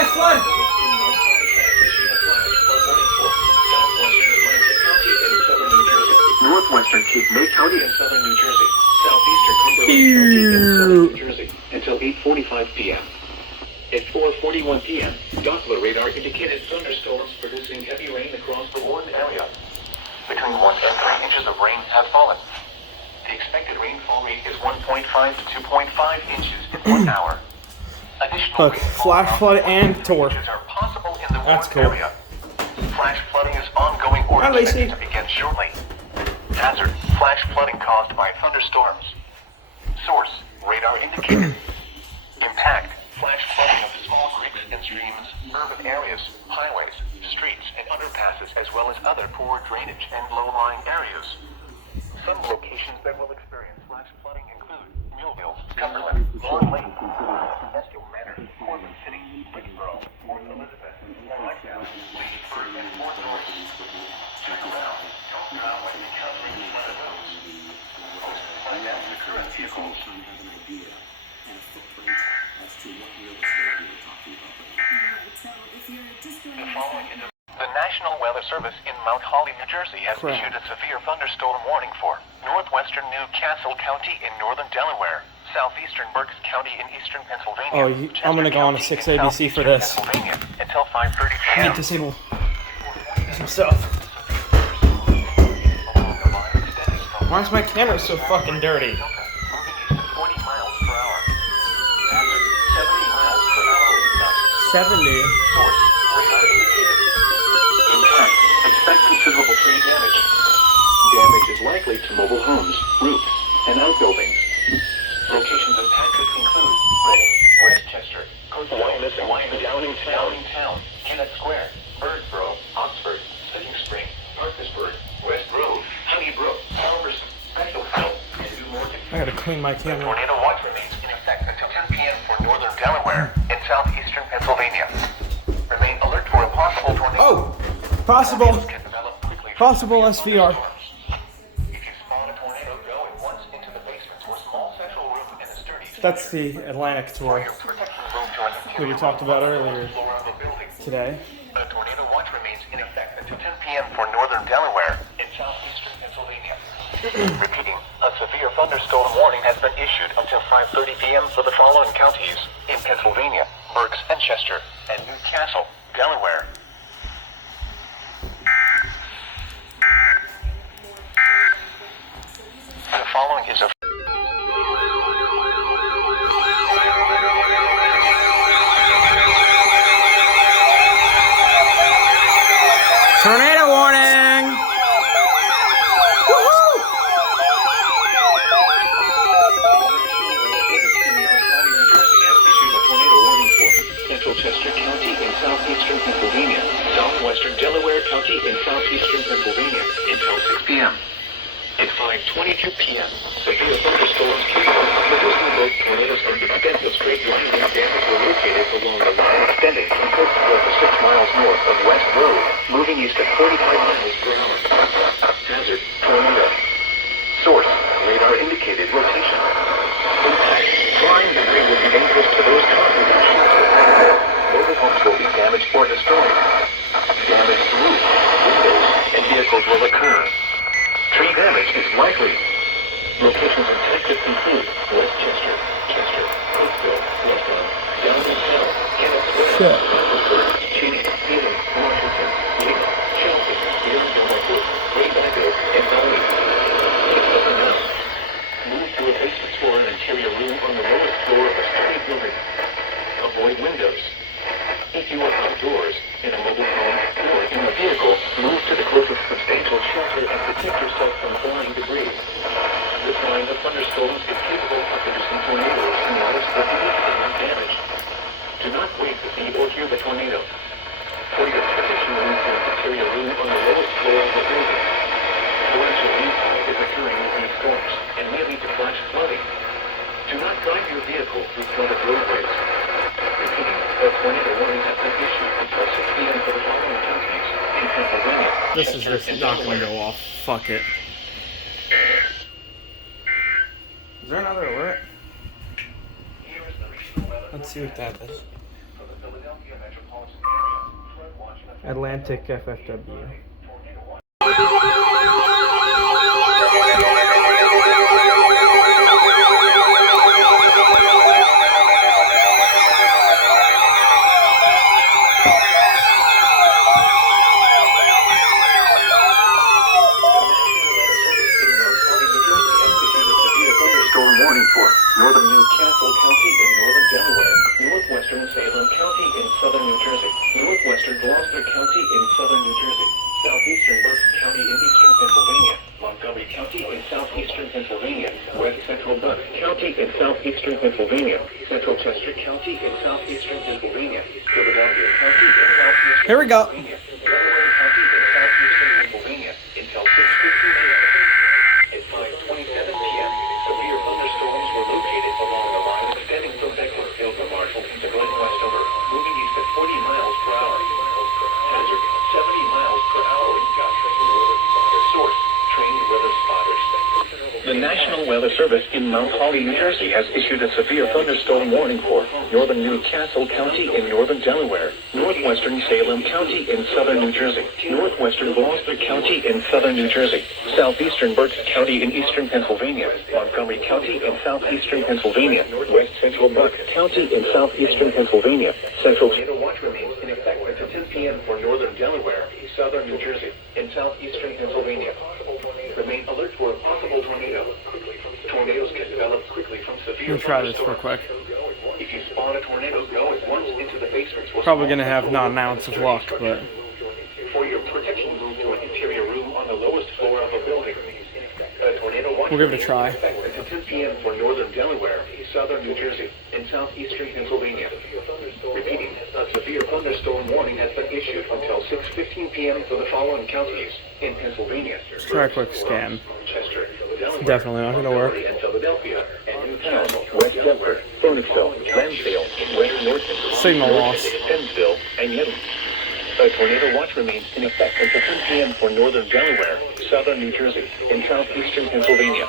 Flash flood! Northwestern Cape May County in southern New Jersey. Southeastern Cumberland County in southern New Jersey until 8:45 p.m. At 4:41 p.m., Doppler radar indicated thunderstorms producing heavy rain across the warned area. Between 1 and 3 inches of rain have fallen. The expected rainfall rate is 1.5 to 2.5 inches in 1 hour. Additional Look, flash flood and tour. are possible in the That's warned cool. area. Flash flooding is ongoing or Hi, Lacey. expected to begin shortly. Hazard: flash flooding caused by thunderstorms. Source: radar indicated. Impact: flash flooding of small creeks and streams, urban areas, highways, streets, and underpasses, as well as other poor drainage and low-lying areas. Some locations that will experience flash flooding include Millville, Cumberland, Long Lake, Estill Manor, Corbin City, Bricksboro, Port Elizabeth, Whitetown, Leesburg, and Fort Worth. Check around. Don't know when encountering one of those. Find out the current vehicles. The National Weather Service in Mount Holly, New Jersey has issued a severe thunderstorm warning for northwestern Newcastle County in northern Delaware, southeastern Berks County in eastern Pennsylvania. Oh, I'm gonna go on a 6 ABC for this. Until 5:30 I p.m. need to disable some stuff. Why is my camera so fucking dirty? 40 miles per hour. Hazard: 70 miles per hour wind gusts. 70. Source: radar indicated. Impact: expect considerable tree damage. Damage is likely to mobile homes, roofs, and outbuildings. Locations impacted include Reading, Westchester, Coatesville, Downingtown, Kennett Square, Birdsboro, Oxford, Sitting Spring, Parkersburg, West Road, Honeybrook, Halverson, Springfield, and New Morgan. I gotta clean my camera. Tornado watch remains in effect until 10 p.m. for northern Delaware and southeastern Pennsylvania. Remain alert for a possible tornado. Oh! Possible. Can develop quickly. Possible SVR. If you spot a tornado, go at once into the basements or small central room in a sturdy That's the Atlantic tour protection room to an that we talked about earlier floor of the building. today. A tornado watch remains in effect until 10 p.m. for northern Delaware and southeastern Pennsylvania. Repeating, a severe thunderstorm warning has been issued until 5:30 p.m. for the following counties in Pennsylvania: Berks and Chester, and Newcastle, Delaware. The following is a Tornado warning! Woohoo! Central Chester County in southeastern Pennsylvania, southwestern Delaware County in southeastern Pennsylvania until 6 p.m. At 5:22 p.m., severe thunderstorms capable of producing both tornadoes and extensive straight line wind damage were located along the line extending from Coatesville to 6 miles north of West Road, moving east at 45 miles per hour. Hazard: tornado. Source: radar indicated rotation. Impact: flying debris would be dangerous to those caught in that shelter. Mobile homes will be damaged or destroyed. Damage to roofs, windows, and vehicles will occur. Tree damage is likely. Locations in Texas include Westchester, Chester, Coatesville, Weston, Downingtown, Kennett Square, Parkersburg, Cheney, Salem, Washington, Lee, Chelsea, Illinois, Greenbago, and Maui. If nothing else, move to a basement or an interior room on the lowest floor of a sturdy building. Avoid windows. If you are outdoors, in a mobile home, or in a vehicle, move to the closest substantial shelter and protect yourself from flying debris. This line of thunderstorms is capable of producing tornadoes and large significant damage. Do not wait to see or hear the tornado. For your protection, move to an interior room on the lowest floor of the building. Torrential rainfall is occurring with these storms and may lead to flash flooding. Do not drive your vehicle through flooded roadways. Repeating, a tornado warning has been issued until 6 p.m. for the following counties in Pennsylvania. This is just not gonna go off. Fuck it. Is there another alert? Let's see what that is. Atlantic FFW. Northern Newcastle County in northern Delaware, northwestern Salem County in southern New Jersey, northwestern Gloucester County in southern New Jersey, southeastern Berks County in eastern Pennsylvania, Montgomery County in southeastern Pennsylvania, west central Bucks County in southeastern Pennsylvania, central Chester County in southeastern Pennsylvania, Philadelphia County in southeastern Here we go. Pennsylvania, Delaware County in southeastern Pennsylvania until 6:15 p.m. At 5:27 p.m., severe thunderstorms were located along the line extending from Beckensfield to Marshall to Glen Westover, moving east at 40 miles per hour. Hazard, 70 miles per hour in gusts. Source, trained weather spotters. The National Weather Service in Mount Holly, New Jersey has issued a severe thunderstorm warning for northern Newcastle County in northern Delaware, northwestern Salem County in southern New Jersey, northwestern Gloucester County in southern New Jersey, southeastern Berks County in eastern Pennsylvania, Montgomery County in southeastern Pennsylvania, west central Bucks County in southeastern Pennsylvania, central tornado watch remains in effect until 10 p.m. for northern Delaware, southern New Jersey, and southeastern Pennsylvania. Remain alert for a possible tornado. Tornadoes can develop quickly from severe. Let me try this real quick. If you spot a tornado, go at once into the basements. Probably gonna have not an ounce of luck, but For your protection, move to an interior room on the lowest floor of a building. A tornado watch we'll give it a try. until 10 p.m. for northern Delaware, southern New Jersey, and southeastern Pennsylvania. Repeating, a severe thunderstorm warning has been issued until 6:15 p.m. for the following counties in Pennsylvania. Let's try a quick scan. Chester, It's definitely not gonna work. and Philadelphia, and Newcastle, West Denver, Phoenixville, Lansdale, West Norton, Signal loss. Pennsville, and Yemen. A tornado watch remains in effect until 10 p.m. for northern Delaware, southern New Jersey, and southeastern Pennsylvania.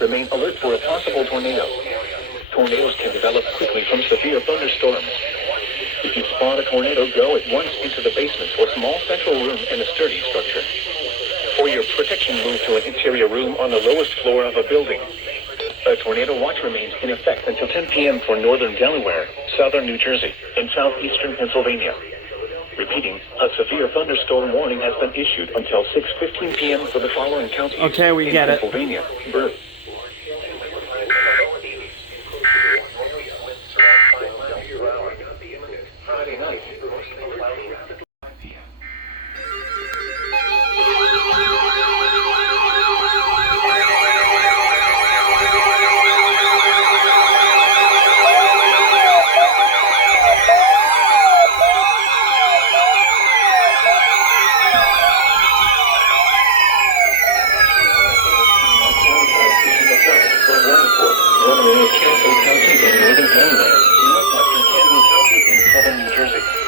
Remain alert for a possible tornado. Tornadoes can develop quickly from severe thunderstorms. If you spot a tornado, go at once into the basement or small central room in a sturdy structure. For your protection, move to an interior room on the lowest floor of a building. A tornado watch remains in effect until 10 p.m. for northern Delaware, southern New Jersey, and southeastern Pennsylvania. Repeating, a severe thunderstorm warning has been issued until 6:15 p.m. for the following counties. Okay, we get it. Pennsylvania, Berks. Friday night.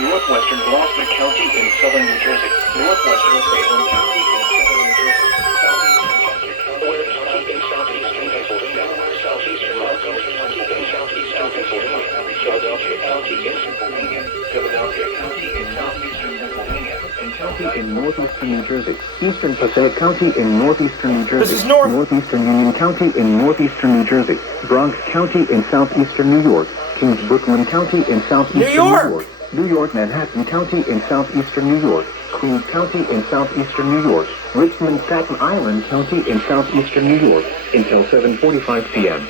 Northwestern Gloucester County in southern New Jersey, northwestern Salem County in southern New Jersey, southeastern Chester County in southeastern Pennsylvania, southeastern Montgomery County in southeastern Pennsylvania, Philadelphia County in Pennsylvania, Philadelphia County in southeastern Pennsylvania, and County in northeastern New Jersey, eastern Passaic County in northeastern New Jersey, This is north. northeastern Union County in northeastern New Jersey, Bronx County in southeastern New York, Kings Brooklyn County in southeastern New York. New York. New York, Manhattan County in southeastern New York, Queens County in southeastern New York, Richmond, Staten Island County in southeastern New York, until 7:45 p.m.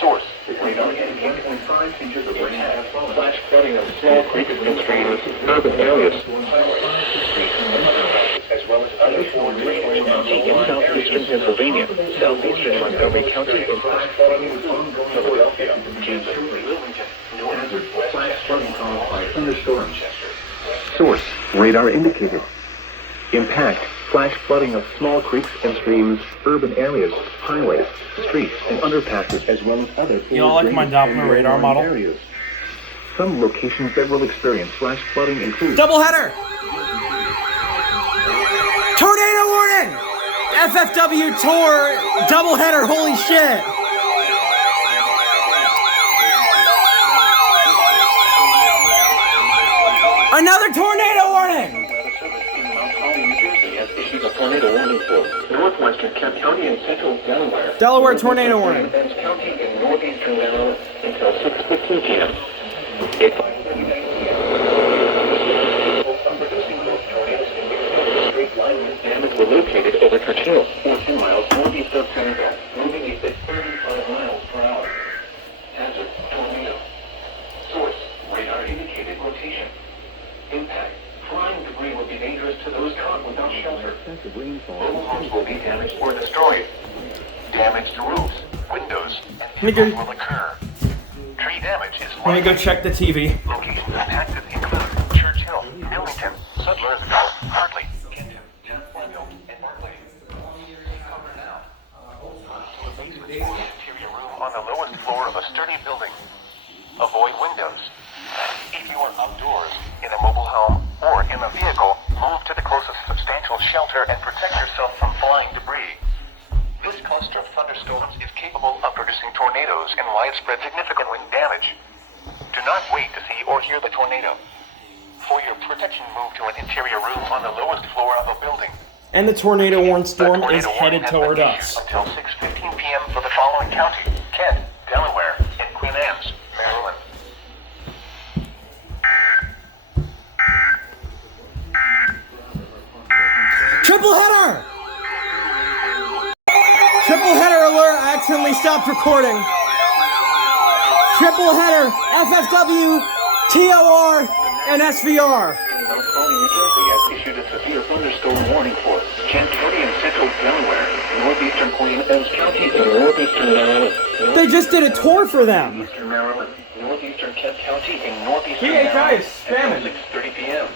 Source, radar indicating 8.5 inches of rain, flash flooding of small creeks and streams, urban areas, as well as other forms of drainage in southeastern Pennsylvania, southeastern Montgomery County, and Philadelphia, hazard, flash flooding caused by thunderstorms. Source, radar indicated. Impact, flash flooding of small creeks and streams, urban areas, highways, streets, and underpasses, as well as other You all like my Doppler radar model? areas. Some locations that will experience flash flooding include Doubleheader! Tornado warning! FFW tour doubleheader, holy shit! Another tornado warning! Tornado warning for northwestern Kent County and central Delaware. Delaware tornado warning. Adams County in northeastern Maryland until 6:15 p.m. Producing both tornadoes in straight line with damage were located over Church Hill, 14 miles northeast of Centerville, moving east at 35 miles per hour. Hazard, tornado. Source, radar indicated rotation. Impact. Flying debris will be dangerous to those caught without shelter. Mobile homes will be damaged or destroyed. Damage to roofs, windows, and vehicles will occur. Tree damage is Let me go check the TV. Locations impacted include Church Hill, Millington, Sudlersville, Hartley, Kenton, Tenfleville, and Barclay. Cover now. To a basement or interior room on the lowest floor of a sturdy building. Avoid windows. If you are outdoors, in a mobile home, or in a vehicle, move to the closest substantial shelter and protect yourself from flying debris. This cluster of thunderstorms is capable of producing tornadoes and widespread significant wind damage. Do not wait to see or hear the tornado. For your protection, move to an interior room on the lowest floor of a building. And the tornado warning storm The is tornado headed warning toward has us. been issued until 6:15 p.m. for the following county: Kent, Delaware, and Queen Anne's, Maryland. Triple header! Triple header alert! I accidentally stopped recording. Triple header, FFW, TOR, and SVR. Mount Holly, New Jersey has issued a severe thunderstorm warning for Kent County and central Delaware, northeastern Queen Anne's County, and northeastern Maryland. They just did a tour for them. Northeastern Maryland, northeastern Kent County, and northeastern PHI Maryland is spamming. until 6:30 p.m.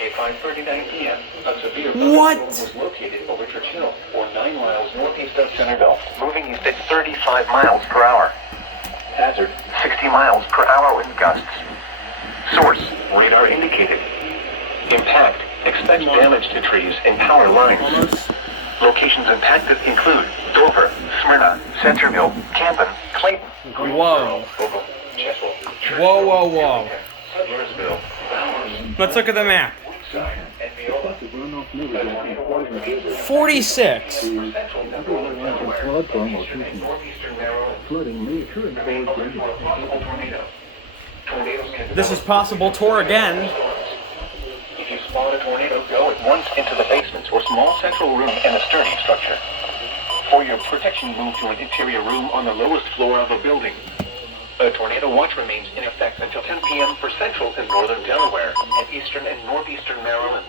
At 5:39 p.m., a severe What? thunderstorm was located over Church Hill, or 9 miles northeast of Centerville, moving east at 35 miles per hour. Hazard, 60 miles per hour wind gusts. Source, radar indicated. Impact, expect damage to trees and power lines. Locations impacted include Dover, Smyrna, Centerville, Camden, Clayton, Whoa. Ogle, Cheswell, Whoa, whoa, whoa. Sudlersville, Bowers, Let's look at the map. Woodside, and Viola. 46. Central Delaware, eastern and northeastern Maryland. Remain alert for a possible tornado. Tornadoes can This is possible tour again. If you spot a tornado, go at once into the basements or small central room in a sturdy structure. For your protection, move to an interior room on the lowest floor of a building. A tornado watch remains in effect until 10 p.m. for central and northern Delaware and eastern and northeastern Maryland.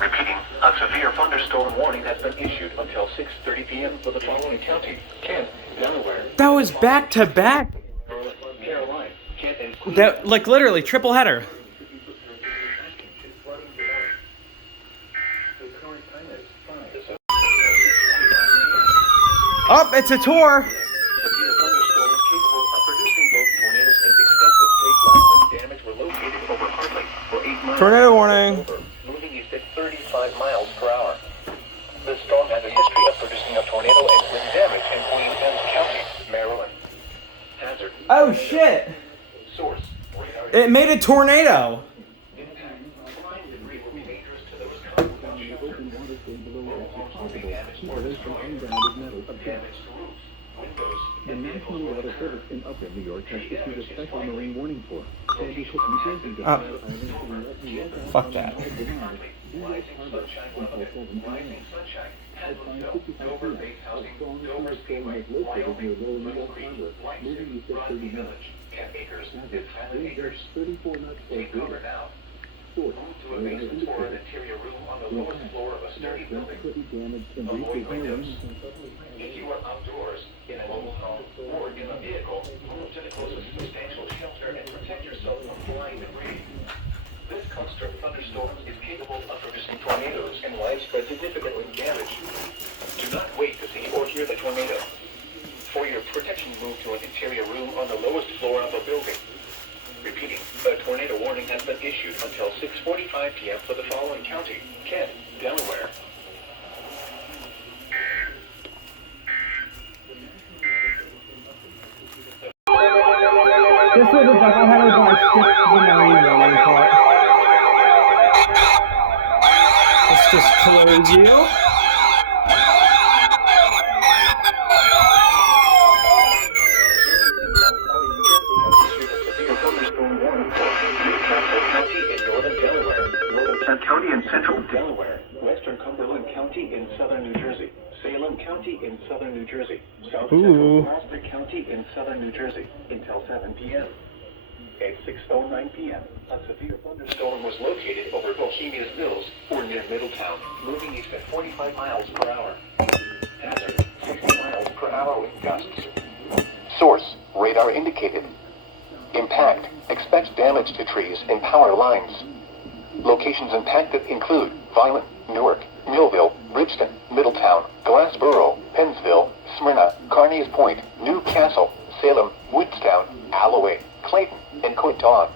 Repeating, a severe thunderstorm warning has been issued until 6:30 p.m. for the following county: Kent, Delaware, That was back to back. North Carolina, Kent, and Queen. That, like, literally triple header. Oh, it's a tour. Severe thunderstorms capable of producing both tornadoes and extensive straight line wind damage were located over Hartley for 8 miles. Tornado warning. Moving east at 35 miles per hour. The storm has a history of producing a tornado and wind damage in Queen Anne's County, Maryland. Hazard. Oh shit! Source. Radar. It made a tornado. Impact. Flying debris will be dangerous to those caught without shelter. Mobile homes will be damaged or destroyed. Damage to roofs, windows, The and vehicles National will Weather occur. Service in upper New York has issued a special marine warning for Sandy Hook, New Jersey, the Oh. Island of New York, Fuck that. Rising sunshine level. Rising sunshine. Hadleyville, Dover base housing, Dover Speedway, Wyoming, Little Creek, Leipzig, Rodney Village, Camp Acres, and Highland Acres. 34 knots Take cover now. Move to a basement or an interior room on the lowest floor of a sturdy building. Pretty damaged and Avoid briefly windows. If you are outdoors, in a mobile home, or in a vehicle, move to the closest substantial shelter and protect yourself from flying debris. This cluster of thunderstorms is capable of producing tornadoes and widespread significant wind damage. Do not wait to see or hear the tornado. For your protection, move to an interior room on the lowest floor of a building. Repeating, a tornado warning has been issued until 6:45 p.m. for the following county: Kent, Delaware. kill the double header, but I skipped the marine warning part. Let's just close you. County in central Delaware, western Cumberland County in southern New Jersey, Salem County in southern New Jersey, south central Gloucester County in southern New Jersey until 7 p.m. At 6:09 p.m., a severe thunderstorm was located over Bohemia's Mills or near Middletown, moving east at 45 miles per hour. Hazard, 60 miles per hour with gusts. Source, radar indicated. Impact, expects damage to trees and power lines. Locations impacted include Violent, Newark, Millville, Bridgeton, Middletown, Glassboro, Pennsville, Smyrna, Carneys Point, Newcastle, Salem, Woodstown, Alloway, Clayton, and Quinton.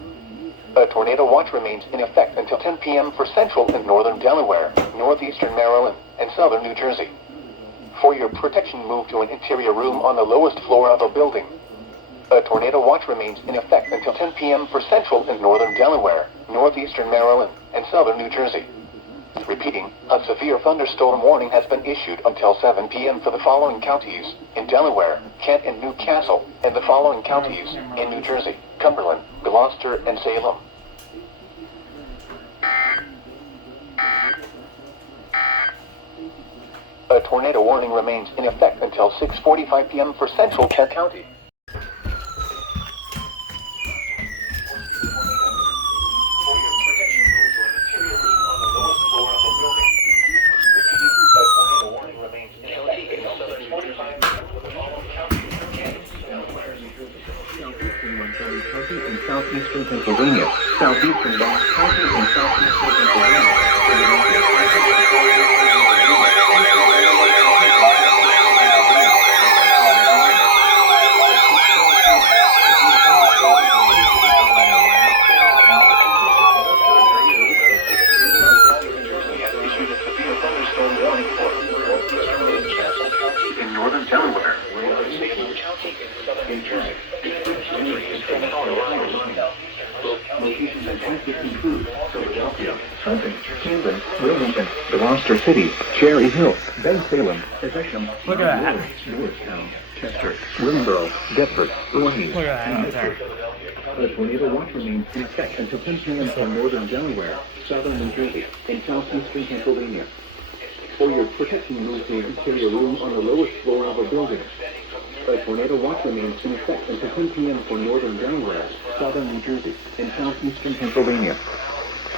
A tornado watch remains in effect until 10 p.m. for central and northern Delaware, northeastern Maryland, and southern New Jersey. For your protection, move to an interior room on the lowest floor of a building. A tornado watch remains in effect until 10 p.m. for central and northern Delaware, northeastern Maryland, and southern New Jersey. Repeating, a severe thunderstorm warning has been issued until 7 p.m. for the following counties in Delaware, Kent and Newcastle, and the following counties in New Jersey, Cumberland, Gloucester, and Salem. A tornado warning remains in effect until 6:45 p.m. for central Kent County. Southeastern Pennsylvania, southeastern Bath County, and southeastern Pennsylvania. In northern Delaware, Salem County in southern New Jersey. Locations impacted include Philadelphia, Trenton, Camden, Wilmington, Gloucester City, Cherry Hill, Bensalem, Evesham, Look at that. Norristown, Chester, Willingboro, Deptford, Orleans. Look at that there. The tornado watch remains in effect until 10 p.m. for northern Delaware, southern New Jersey, and southeastern Pennsylvania. For your protection, move to an interior room on the lowest floor of a building. A tornado watch remains in effect until 10 p.m. for northern Delaware, southern New Jersey, and southeastern Pennsylvania.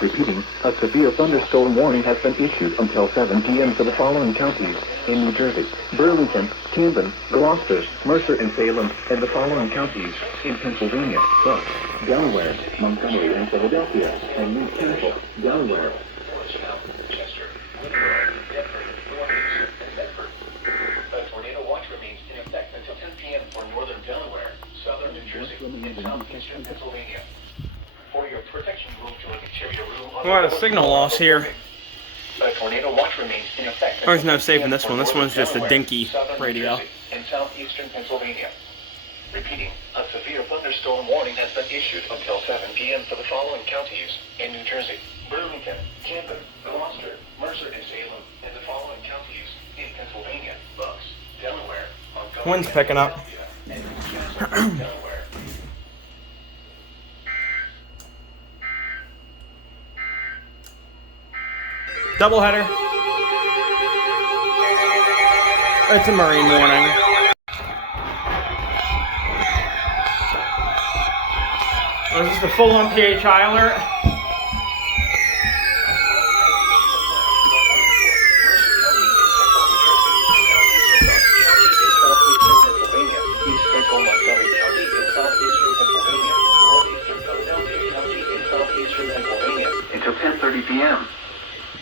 Repeating, a severe thunderstorm warning has been issued until 7 p.m. for the following counties in New Jersey: Burlington, Camden, Gloucester, Mercer, and Salem, and the following counties in Pennsylvania: Bucks, Delaware, Montgomery, and Philadelphia, and Newcastle, Delaware. A tornado watch remains in effect until 10 p.m. for northern Delaware, southern New Jersey, and southeastern Pennsylvania. For your protection, move to an interior room on A lot of signal loss here. A tornado watch remains in effect. There's no saving this one. This one's just a dinky radio. In southeastern Pennsylvania. Repeating, a severe thunderstorm warning has been issued until 7 p.m. for the following counties in New Jersey: Burlington, Camden, Gloucester, Mercer, and Salem, and the following counties in Pennsylvania: Bucks, Delaware, Montgomery, Wind's picking up. and Newcastle, Delaware. Doubleheader. It's a marine warning. This is the full-on PHI alert. Until 10:30 p.m.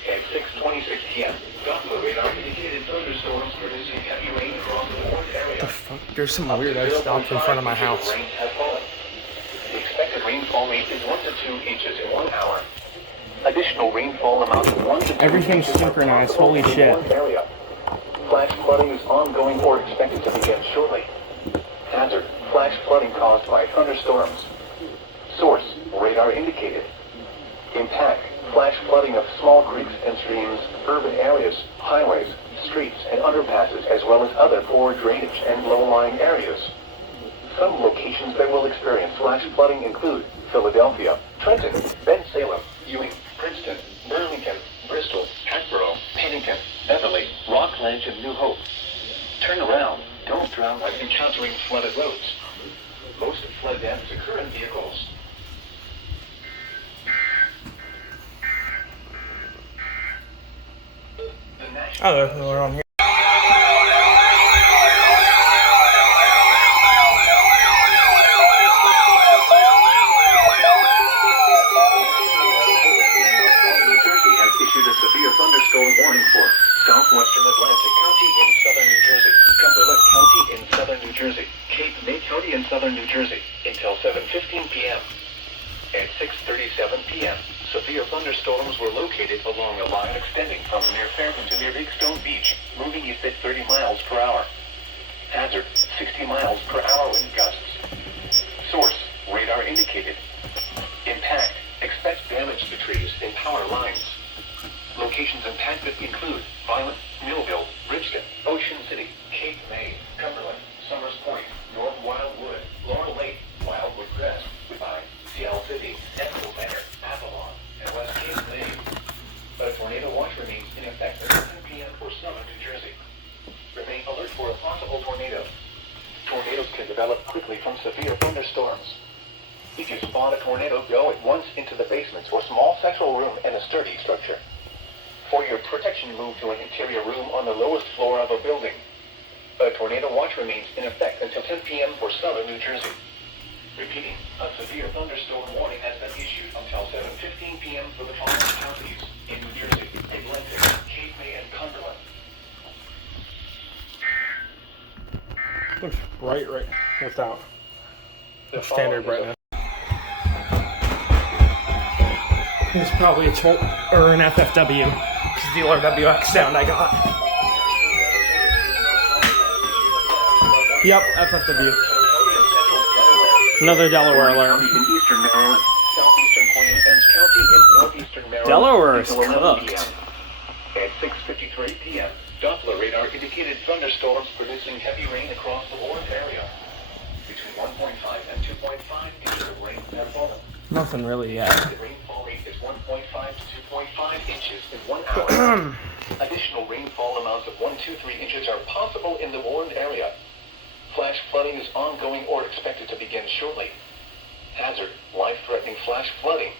At 6:26 p.m., Doppler radar indicated thunderstorms producing heavy rain across the Ward area. The fuck? There's some weirdo stopped in front of my house. Rain has fallen. The expected rainfall rate is 1 to 2 inches in 1 hour. Additional rainfall amounts of 1 to 2 Everything's inches synchronized. Holy in shit. one area. Flash flooding is ongoing or expected to begin shortly. Hazard: flash flooding caused by thunderstorms. radar indicated. Impact, flash flooding of small creeks and streams, urban areas, highways, streets, and underpasses, as well as other poor drainage and low-lying areas. Some locations that will experience flash flooding include Philadelphia, Trenton, Bensalem, Ewing, Princeton, Burlington, Bristol, Hatboro, Pennington, Beverly, Rockledge, and New Hope. Turn around. Don't drown when encountering flooded roads. Most flood deaths occur in vehicles. Oh, they're on here. Thunderstorm warning for southwestern Atlantic County in southern New Jersey, Cumberland County in southern New Jersey, Cape May County in southern New Jersey, until 7:15 p.m. At 6:37 p.m., severe thunderstorms were located along a line extending from near Fairmont to near Big Stone Beach, moving east at 30 miles per hour. Hazard, 60 miles per hour wind gusts. Source, radar indicated. Impact, expect damage to trees and power lines. Locations impacted include Violent, Millville, Bridgeton, Ocean City, Cape May, Cumberland, Summers Point, North Wildwood, Laurel Lake, Wildwood Crest, Goodbye, Seattle City, Ethel Center, Avalon, and West Cape May. But a tornado watch remains in effect until 10 p.m. for southern New Jersey. Remain alert for a possible tornado. Tornadoes can develop quickly from severe thunderstorms. If you spot a tornado, go at once into the basements or small central room and a sturdy structure. For your protection, move to an interior room on the lowest floor of a building. A tornado watch remains in effect until 10 p.m. for southern New Jersey. Repeating, a severe thunderstorm warning has been issued until 7:15 p.m. for the following counties in New Jersey, Atlantic, Cape May, and Cumberland. Looks bright right without The standard following brightness. It's probably an FFW, because the LRWX sound I got. Yep, FFW. Another Delaware alert. In eastern Maryland, southeastern Queens County, and northeastern Maryland. Delaware is until 11 cooked. p.m. At 6:53 p.m., Doppler radar indicated thunderstorms producing heavy rain across the Orange area. Between 1.5 and 2.5 inches of rain have fallen. Nothing really yet. The rainfall rate is 1.5 to 2.5 inches in 1 hour. Additional rainfall amounts of 1 to 3 inches are possible in the warned area. Flash flooding is ongoing or expected to begin shortly. Hazard, life-threatening flash flooding.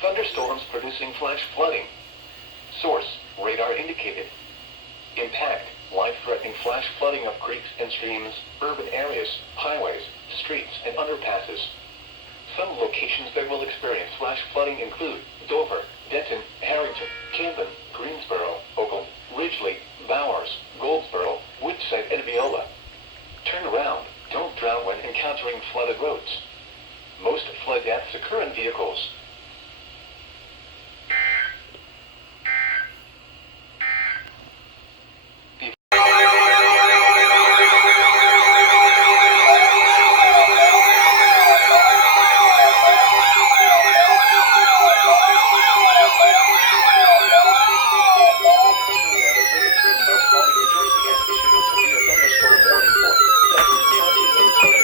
Thunderstorms producing flash flooding. Source, radar indicated. Impact, life-threatening flash flooding of creeks and streams, urban areas, highways, streets, and underpasses. Some locations that will experience flash flooding include Dover, Denton, Harrington, Camden, Greensboro, Oakland, Ridgely, Bowers, Goldsboro, Woodside, and Viola. Turn around. Don't drown when encountering flooded roads. Most flood deaths occur in vehicles.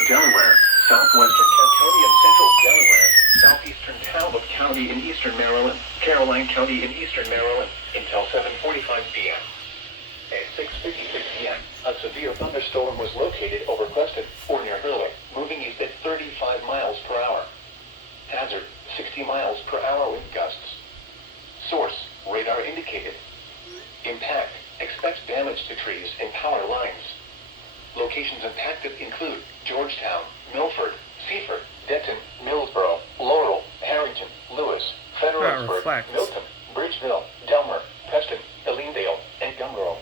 Delaware, southwestern Kent County and central Delaware, southeastern Talbot County in eastern Maryland, Caroline County in eastern Maryland, until 7:45 p.m. At 6:56 p.m., a severe thunderstorm was located over Preston or near Hurley, moving east at 35 miles per hour. Hazard, 60 miles per hour wind gusts. Source, radar indicated. Impact, expect damage to trees and power lines. Locations impacted include Georgetown, Milford, Seaford, Denton, Millsboro, Laurel, Harrington, Lewis, Fredericksburg, Milton, Bridgeville, Delmer, Preston, Elendale, and Gumgrove.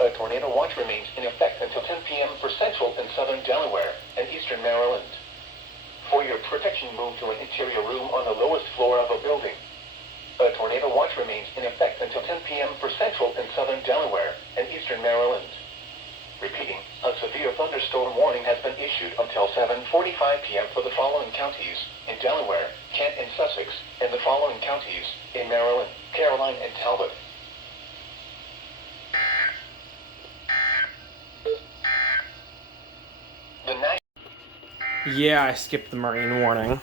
A tornado watch remains in effect until 10 p.m. for central and southern Delaware and eastern Maryland. For your protection, move to an interior room on the lowest floor of a building. A tornado watch remains in effect until 10 p.m. for central and southern Delaware and eastern Maryland. Repeating, a severe thunderstorm warning has been issued until 7:45 p.m. for the following counties in Delaware, Kent and Sussex, and the following counties in Maryland, Caroline, and Talbot. The Yeah, I skipped the marine warning.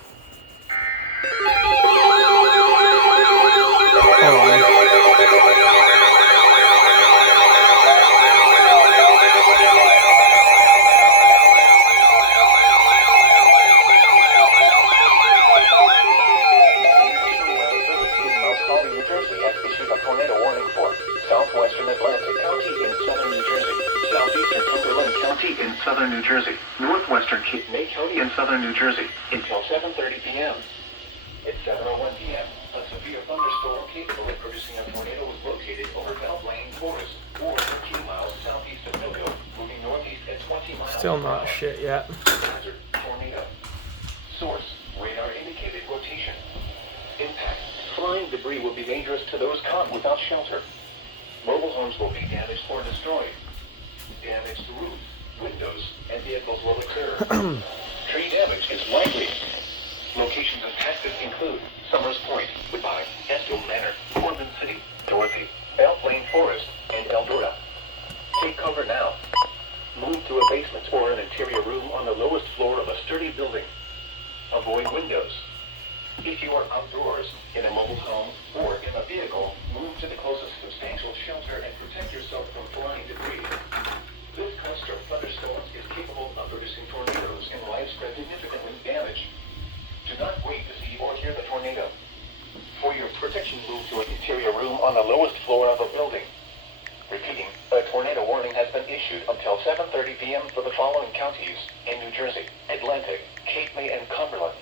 Hold on. New Jersey has issued a tornado warning for southwestern Atlantic County in southern New Jersey, southeastern Cumberland County in southern New Jersey, northwestern Cape May County in southern New Jersey until 7:30 p.m. At 7:01 p.m., a severe thunderstorm capable of producing a tornado was located over Beltline Forest, or 13 miles southeast of Millville, moving northeast at 20 miles. Still not shit yet. Hazard, tornado. Source, radar indicated rotation. Impact. Flying debris will be dangerous to those caught without shelter. Mobile homes will be damaged or destroyed. Damage to roofs, windows, and vehicles will occur. Tree damage is likely. Locations impacted include Summers Point, Goodbye, Estill Manor, Corbin City, Dorothy, Beltline Forest, and Eldora. Take cover now. Move to a basement or an interior room on the lowest floor of a sturdy building. Avoid windows. If you are outdoors, in a mobile home, or in a vehicle, move to the closest substantial shelter and protect yourself from flying debris. This cluster of thunderstorms is capable of producing tornadoes and widespread significant damage. Do not wait to see or hear the tornado. For your protection, move to an interior room on the lowest floor of a building. Repeating, a tornado warning has been issued until 7:30 p.m. for the following counties in New Jersey, Atlantic, Cape May, and Cumberland.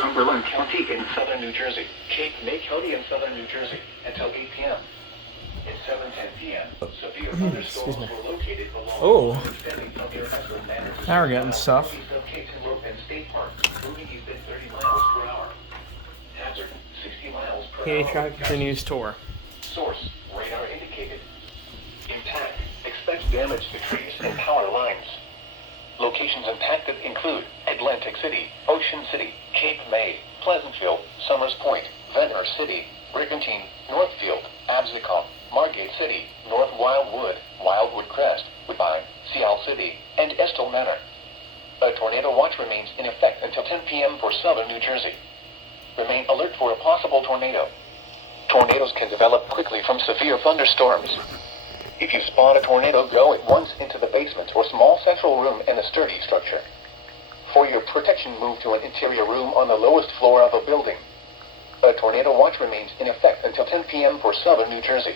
Cumberland County in southern New Jersey, Cape May County in southern New Jersey, until 8 p.m. At 7:10 p.m., severe thunderstorms were located along extending from your Estill Manor to Now we're getting stuff. east of Caton Road and State Park, moving east at 30 miles per hour. Hazard, 60 miles per PA hour. Track continues tour. Source, radar indicated. Impact, expect damage to trees and power lines. Locations impacted include Atlantic City, Ocean City, Cape May, Pleasantville, Summers Point, Ventnor City, Brigantine, Northfield, Absecon, Margate City, North Wildwood, Wildwood Crest, Woodbine, Seal City, and Estill Manor. A tornado watch remains in effect until 10 p.m. for southern New Jersey. Remain alert for a possible tornado. Tornadoes can develop quickly from severe thunderstorms. If you spot a tornado, go at once into the basement or small central room in a sturdy structure. For your protection, move to an interior room on the lowest floor of a building. A tornado watch remains in effect until 10 p.m. for southern New Jersey.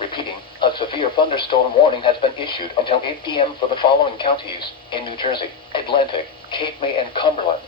Repeating, a severe thunderstorm warning has been issued until 8 p.m. for the following counties in New Jersey, Atlantic, Cape May, and Cumberland.